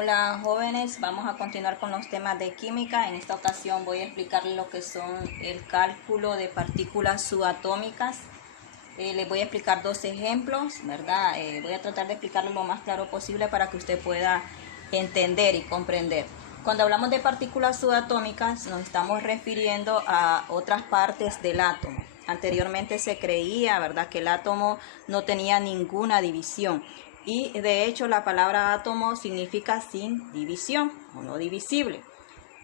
Hola jóvenes, vamos a continuar con los temas de química. En esta ocasión voy a explicarles lo que son el cálculo de partículas subatómicas. Les voy a explicar dos ejemplos, ¿verdad? Voy a tratar de explicarlo lo más claro posible para que usted pueda entender y comprender. Cuando hablamos de partículas subatómicas nos estamos refiriendo a otras partes del átomo. Anteriormente se creía, ¿verdad?, que el átomo no tenía ninguna división. Y de hecho la palabra átomo significa sin división o no divisible.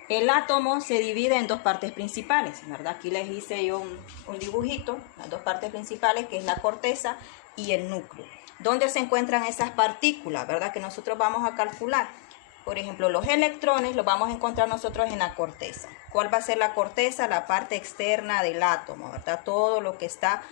El átomo se divide en dos partes principales, ¿verdad? Aquí les hice yo un dibujito, las dos partes principales, que es la corteza y el núcleo. ¿Dónde se encuentran esas partículas, verdad?, que nosotros vamos a calcular? Por ejemplo, los electrones los vamos a encontrar nosotros en la corteza. ¿Cuál va a ser la corteza? La parte externa del átomo, ¿verdad? Todo lo que está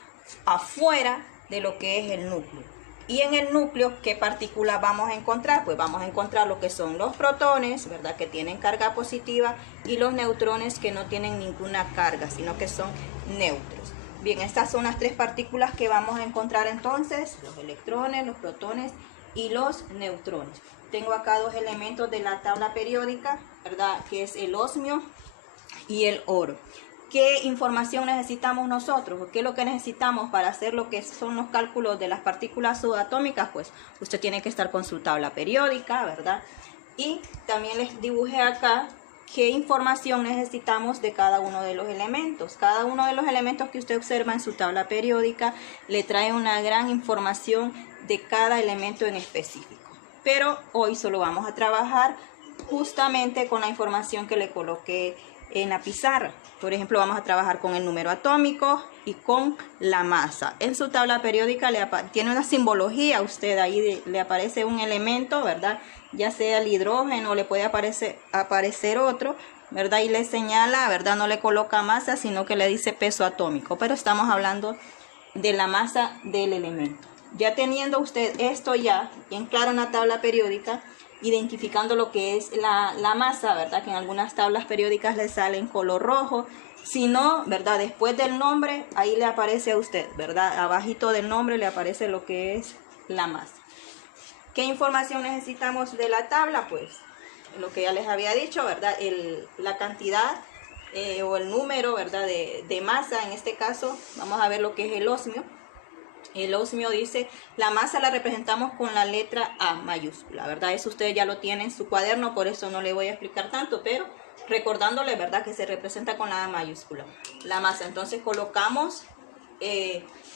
afuera de lo que es el núcleo. Y en el núcleo, ¿qué partículas vamos a encontrar? Pues vamos a encontrar lo que son los protones, ¿verdad?, que tienen carga positiva, y los neutrones, que no tienen ninguna carga, sino que son neutros. Bien, estas son las tres partículas que vamos a encontrar entonces: los electrones, los protones y los neutrones. Tengo acá dos elementos de la tabla periódica, ¿verdad?, que es el osmio y el oro. ¿Qué información necesitamos nosotros? ¿O qué es lo que necesitamos para hacer lo que son los cálculos de las partículas subatómicas? Pues usted tiene que estar con su tabla periódica, ¿verdad? Y también les dibujé acá qué información necesitamos de cada uno de los elementos. Cada uno de los elementos que usted observa en su tabla periódica le trae una gran información de cada elemento en específico. Pero hoy solo vamos a trabajar justamente con la información que le coloqué en la pizarra. Por ejemplo, vamos a trabajar con el número atómico y con la masa. En su tabla periódica tiene una simbología, usted ahí le aparece un elemento, ¿verdad? Ya sea el hidrógeno, le puede aparecer otro, ¿verdad? Y le señala, ¿verdad? No le coloca masa, sino que le dice peso atómico. Pero estamos hablando de la masa del elemento. Ya teniendo usted esto ya bien claro en la tabla periódica, identificando lo que es la masa, ¿verdad?, que en algunas tablas periódicas le sale en color rojo. Si no, ¿verdad?, después del nombre, ahí le aparece a usted, ¿verdad?, abajito del nombre le aparece lo que es la masa. ¿Qué información necesitamos de la tabla? Pues lo que ya les había dicho, ¿verdad?, la cantidad o el número, ¿verdad?, de masa. En este caso vamos a ver lo que es el osmio. El osmio dice, la masa la representamos con la letra A mayúscula, ¿verdad? Eso usted ya lo tiene en su cuaderno, por eso no le voy a explicar tanto, pero recordándole, ¿verdad?, que se representa con la A mayúscula. La masa, entonces colocamos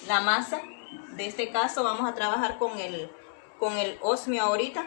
la masa. De este caso vamos a trabajar con el osmio ahorita,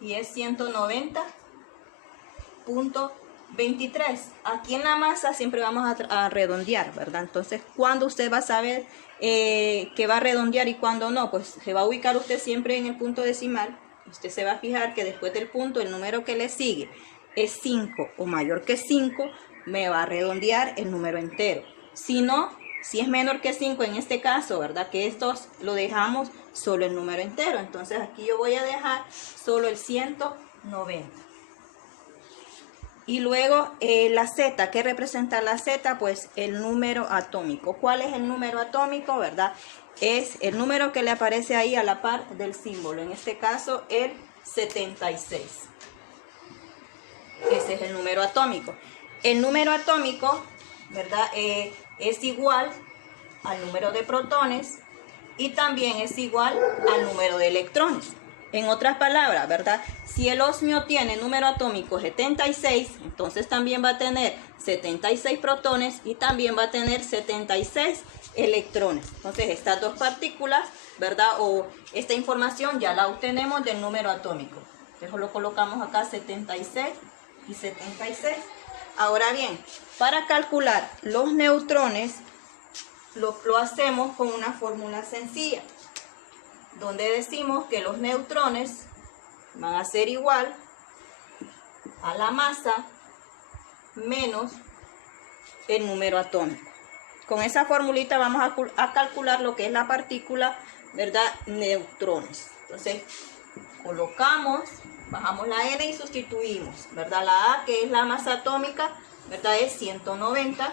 y es 190.23. Aquí en la masa siempre vamos a redondear, ¿verdad? Entonces, ¿cuándo usted va a saber que va a redondear y cuándo no? Pues se va a ubicar usted siempre en el punto decimal. Usted se va a fijar que después del punto, el número que le sigue es 5 o mayor que 5, me va a redondear el número entero. Si no, si es menor que 5 en este caso, ¿verdad?, que estos lo dejamos solo el número entero. Entonces aquí yo voy a dejar solo el 190. Y luego la Z, ¿qué representa la Z? Pues el número atómico. ¿Cuál es el número atómico, verdad? Es el número que le aparece ahí a la par del símbolo. En este caso, el 76. Ese es el número atómico. El número atómico, ¿verdad?, es igual al número de protones y también es igual al número de electrones. En otras palabras, ¿verdad?, si el osmio tiene número atómico 76, entonces también va a tener 76 protones y también va a tener 76 electrones. Entonces estas dos partículas, ¿verdad?, o esta información ya la obtenemos del número atómico. Entonces lo colocamos acá, 76 y 76. Ahora bien, para calcular los neutrones lo hacemos con una fórmula sencilla, donde decimos que los neutrones van a ser igual a la masa menos el número atómico. Con esa formulita vamos a calcular lo que es la partícula, ¿verdad?, neutrones. Entonces colocamos, bajamos la N y sustituimos, ¿verdad? La A, que es la masa atómica, ¿verdad?, es 190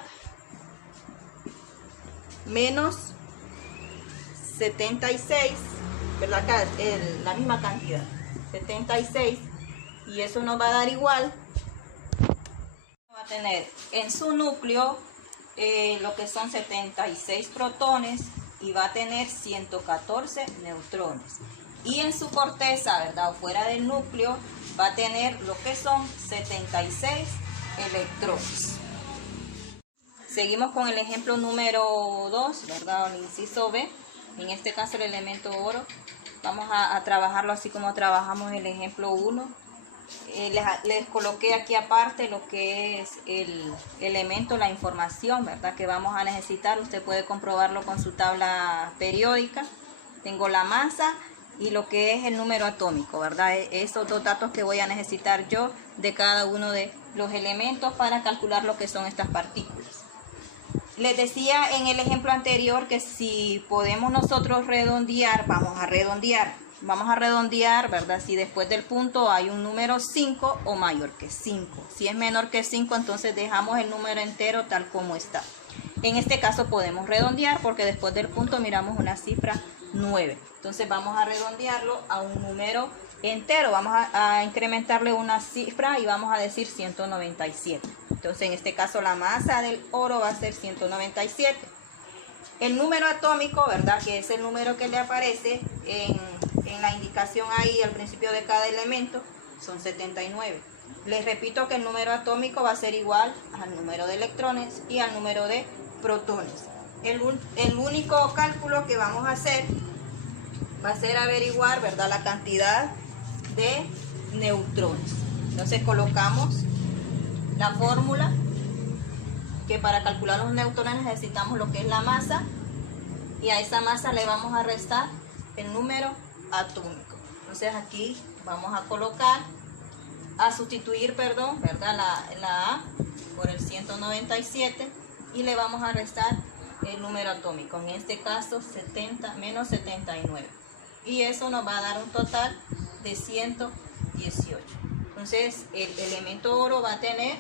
menos 76, ¿verdad?, acá es la misma cantidad. 76, y eso nos va a dar igual. Va a tener en su núcleo lo que son 76 protones y va a tener 114 neutrones. Y en su corteza, ¿verdad? O fuera del núcleo, va a tener lo que son 76 electrones. Seguimos con el ejemplo número 2, ¿verdad? O el inciso B. En este caso el elemento oro. Vamos a trabajarlo así como trabajamos el ejemplo 1. Les coloqué aquí aparte lo que es el elemento, la información, ¿verdad? Que vamos a necesitar. Usted puede comprobarlo con su tabla periódica. Tengo la masa y lo que es el número atómico, ¿verdad? Estos dos datos que voy a necesitar yo de cada uno de los elementos para calcular lo que son estas partículas. Les decía en el ejemplo anterior que si podemos nosotros redondear, vamos a redondear, ¿verdad? Si después del punto hay un número 5 o mayor que 5. Si es menor que 5, entonces dejamos el número entero tal como está. En este caso podemos redondear porque después del punto miramos una cifra 9. Entonces vamos a redondearlo a un número entero. Vamos a incrementarle una cifra y vamos a decir 197. Entonces en este caso la masa del oro va a ser 197. El número atómico, ¿verdad? Que es el número que le aparece en la indicación ahí al principio de cada elemento, son 79. Les repito que el número atómico va a ser igual al número de electrones y al número de protones. El único cálculo que vamos a hacer va a ser averiguar, ¿verdad?, la cantidad de neutrones. Entonces colocamos la fórmula que para calcular los neutrones necesitamos lo que es la masa, y a esa masa le vamos a restar el número atómico. Entonces aquí vamos a colocar, a sustituir, perdón, ¿verdad?, la A por el 197 y le vamos a restar el número atómico, en este caso 70 menos 79, y eso nos va a dar un total de 118. Entonces el elemento oro va a tener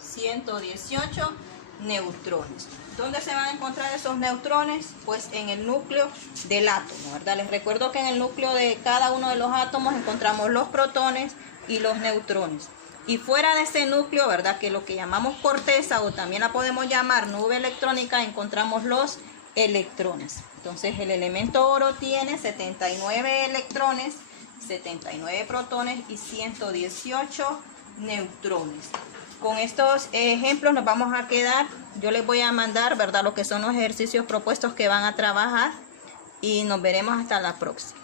118 neutrones. ¿Dónde se van a encontrar esos neutrones? Pues en el núcleo del átomo, ¿verdad? Les recuerdo que en el núcleo de cada uno de los átomos encontramos los protones y los neutrones. Y fuera de ese núcleo, ¿verdad?, que lo que llamamos corteza, o también la podemos llamar nube electrónica, encontramos los electrones. Entonces el elemento oro tiene 79 electrones, 79 protones y 118 neutrones. Con estos ejemplos nos vamos a quedar. Yo les voy a mandar, ¿verdad?, lo que son los ejercicios propuestos que van a trabajar, y nos veremos hasta la próxima.